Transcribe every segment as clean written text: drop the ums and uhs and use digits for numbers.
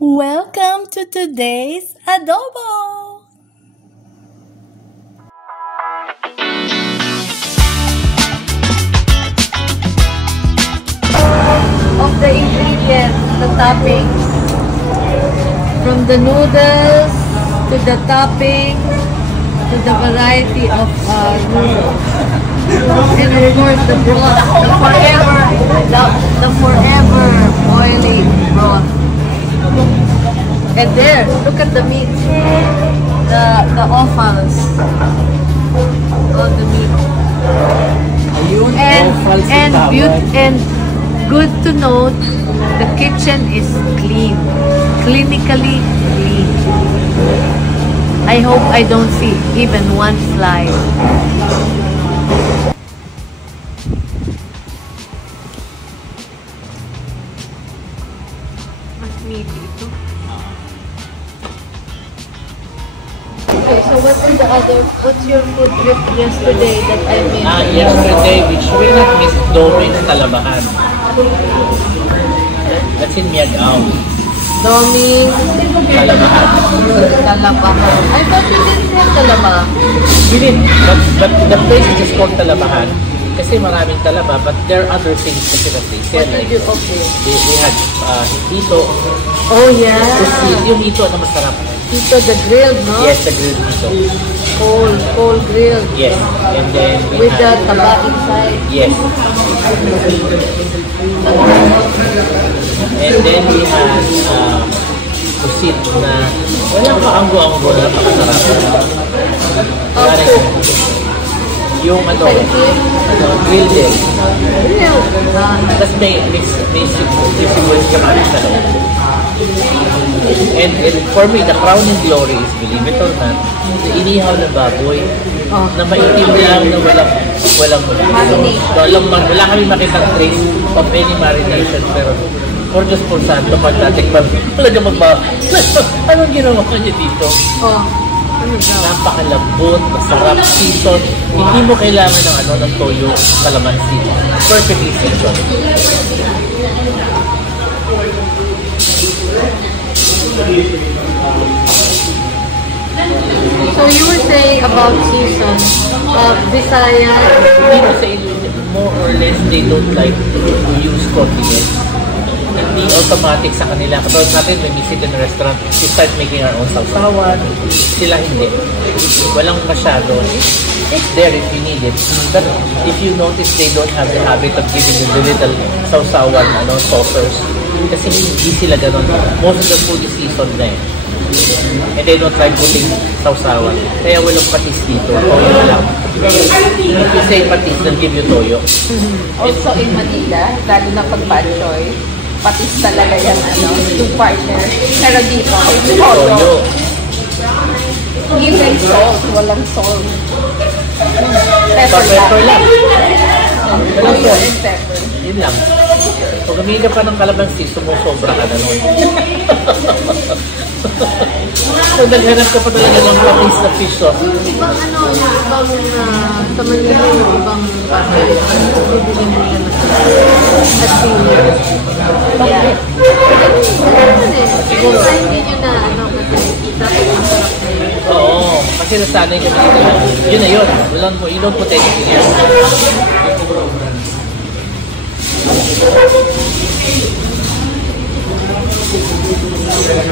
Welcome to today's adobo! Of the ingredients, the toppings, from the noodles to the toppings to the variety of noodles, and of course the broth, the forever boiling broth. And there, look at the meat, the offals, all the meat, and good to note, the kitchen is clean, clinically clean. I hope I don't see even one fly. Mas meaty ito. Okay, so what's your food trip yesterday that I made? Yesterday, which will not miss Domi na Talabahan. That's in Miagao. Domi, Talabahan. Talabahan. I thought you didn't have Talabahan. We did, but the place is just called Talabahan. Kasi maraming talaba, but there are other things kasi that they sell. What did you okay? They had hito. Oh yeah. Yung hito na masarap. Hito the grilled, no? Yes, the grilled hito. Cold grilled. Yes, and then with the taba inside. Yes. And then we had pusit na walang kaanggo-anggo na napakasarap. Yung grilled din. Tapos may sibuyas kamatis na loob. And for me, the crowning glory is, believe it or not, the inihaw na baboy na maitim lang na wala kami makitang trace of any marination, pero for just for santo, pag natikman, talaga anong ginawa niya dito? Napakalambot, masarap, season. Hindi mo kailangan ng toyo, calamansi. Perfectly seasoned. So you were saying about season, Visaya. Dito sa more or less, they don't like to use condiments. Hindi automatic sa kanila. Kapag natin may visit in a restaurant, we start making our own sausawan. Sila hindi. Walang masyado. It's there if you need it. But if you notice, they don't have the habit of giving you the little sausawan, saucers. Kasi hindi sila ganun. Most of the food is seasoned na eh. And they don't like putting sausawan. Kaya walang patis dito. Toyo lang. If you say patis, they'll give you toyo. Also in Manila, lalo na pag Batchoy, patis talaga yan, two partner. Pero dito, toyo. Even salt, walang salt. Pepper lang. Walang Toyo and pepper. Yun lang. Pag humingi ka pa ng kalamansi, sumusobra ka na nun. So, naghanap ka pa talaga ng patis na fish sauce. Yung ibang sa Manila, yung ibang bibili mo yan at sili. Yeah. Siguro, hindi nyo na, kasi dapat masarap na yun. Oo, kasi nasanay ka na yun na yun. You don't put anything else.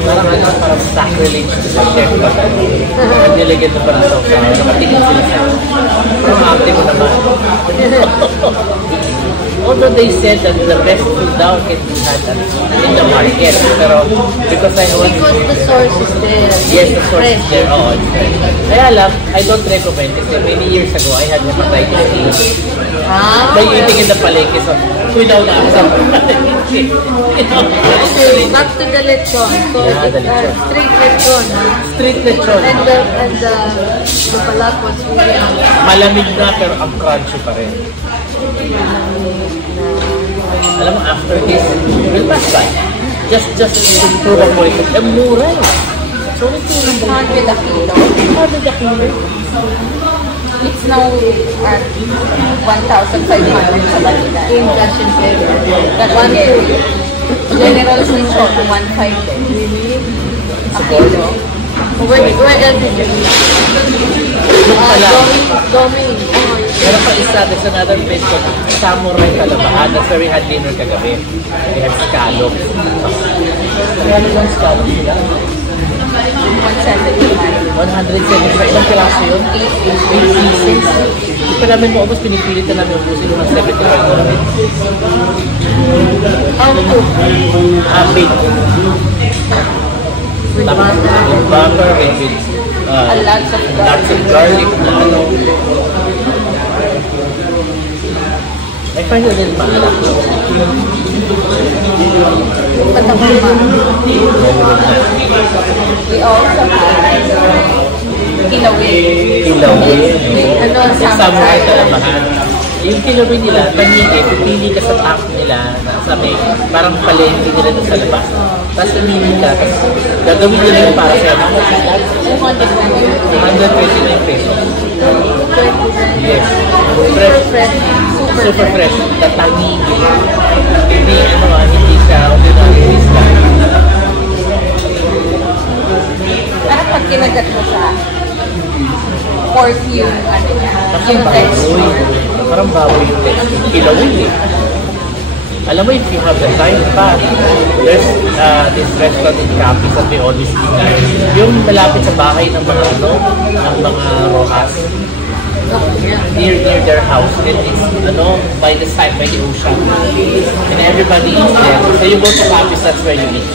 Parang sacrilege sa chef ba? Nilagyan na parang sausawan. Nakatingin sila sa pero ate ko naman. Although they said that the best food daw can be had in the market. Pero because the source is there. Yes, the source is there. Oo, it's fresh. Kaya lang, I don't recommend it. Many years ago, I had hepatitis C. By eating in the palengke, so without na ako sa palengke. Back to the lechon. So, the lechon. Street lechon. Street lechon. And the balat was really Malamig na, pero ang crunchy pa rin. Alam mo, after this, we'll pass by. Just to prove a point. Mura eh. So, ito yung 100 a kilo. 100 a kilo. It's now at 1,500 sa Manila. in cash and carry. That's one General Rolls ni Sean, 1.5 din. Sa Okay, board. no? Where else did you eat? Yung pala, Domi. meron pa isa, there's another place called Samurai Talabahan. That's where we had dinner kagabi. We had scallops. Kaya lang scallops sila. 175. 175. Ilang piraso yun? 8 pieces. Hindi pa namin mo ubos, pinipilit na namin ubusin ng 75 dollars. Big. With butter. With butter, with Lots of lots of garlic na ano. I find it a little maalat. We also have kilawin. Kilawin. Ano, Yung samurai talabahan. Yung kilawin nila, panigit, pipili ka sa pack nila, sa may, parang palengke nila dun sa labas. Tapos pumili ka, tapos gagawin nila yung para sa'yo. 129 pesos. Yes. Fresh. Super fresh. Tatangigin. Hindi, hindi siya ordinary fish lang. Parang pag kinagat mo siya, pork yung ano niya. Parang Yung texture. baboy. Parang baboy yung texture. Kilawin eh. Alam mo, if you have the time pa, there's this restaurant in Capiz that we always eat na. Yung malapit sa bahay ng mga ano, ng mga Rojas. Near their house. And it's, by the side, by the ocean. And everybody is there. So you go to Capiz, that's where you eat.